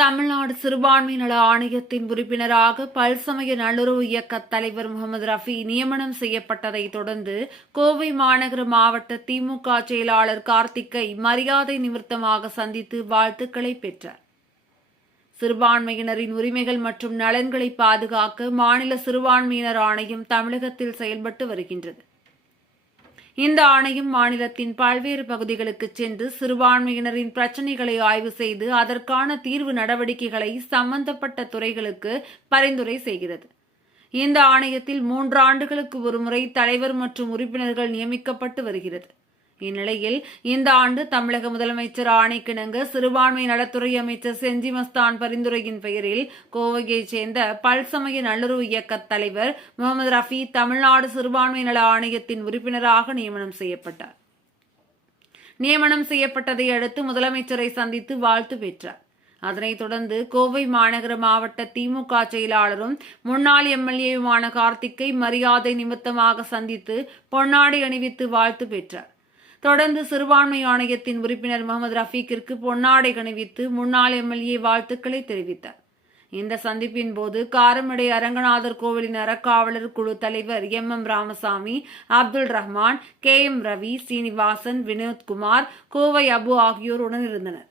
தமிழ்நாடு சிறுபான்மை நல ஆணையத்தின் உறுப்பினராக பல்சமய நல்லுறவு இயக்க தலைவர் முகமது ரஃபி நியமனம் செய்யப்பட்டதை தொடர்ந்து கோவை மாநகர மாவட்ட திமுக செயலாளர் கார்த்திக்கை மரியாதை நிமித்தமாக சந்தித்து வாழ்த்துக்களை பெற்றார். சிறுபான்மையினரின் உரிமைகள் மற்றும் நலன்களை பாதுகாக்க மாநில சிறுபான்மையினர் ஆணையம் தமிழகத்தில் செயல்பட்டு வருகின்றது. இந்த ஆணையம் மாநிலத்தின் பல்வேறு பகுதிகளுக்கு சென்று சிறுபான்மையினரின் பிரச்சினைகளை ஆய்வு செய்து அதற்கான தீர்வு நடவடிக்கைகளை சம்பந்தப்பட்ட துறைகளுக்கு பரிந்துரை செய்கிறது. இந்த ஆணையத்தில் 3 ஆண்டுகளுக்கு ஒருமுறை தலைவர் மற்றும் உறுப்பினர்கள் நியமிக்கப்பட்டு வருகிறது. இந்நிலையில் இந்த ஆண்டு தமிழக முதலமைச்சர் ஆணைக்கிணங்க சிறுபான்மை நலத்துறை அமைச்சர் செஞ்சி மஸ்தான் பரிந்துரையின் பெயரில் கோவையைச் சேர்ந்த பல்சமய நல்லுறவு இயக்க தலைவர் முகமது ரஃபி தமிழ்நாடு சிறுபான்மை நல ஆணையத்தின் உறுப்பினராக நியமனம் செய்யப்பட்டார். நியமனம் செய்யப்பட்டதை அடுத்து முதலமைச்சரை சந்தித்து வாழ்த்து பெற்றார். அதனைத் தொடர்ந்து கோவை மாநகர மாவட்ட திமுக செயலாளரும் முன்னாள் எம்எல்ஏவுமான கார்த்திக்கை மரியாதை நிமித்தமாக சந்தித்து பொன்னாடை அணிவித்து வாழ்த்து பெற்றார். தொடர்ந்து சிறுபான்மை ஆணையத்தின் உறுப்பினர் முகமது ரஃபீக்கிற்கு பொன்னாடை அணிவித்து முன்னாள் எம்எல்ஏ வாழ்த்துக்களை தெரிவித்தார். இந்த சந்திப்பின் போது காரமடை அரங்கநாதர் கோவிலின் அறக்காவலர் குழு தலைவர் எம் ராமசாமி, அப்துல் ரஹ்மான், KM ரவி, சீனிவாசன், வினோத்குமார், கோவை அபு ஆகியோர் உடனிருந்தனர்.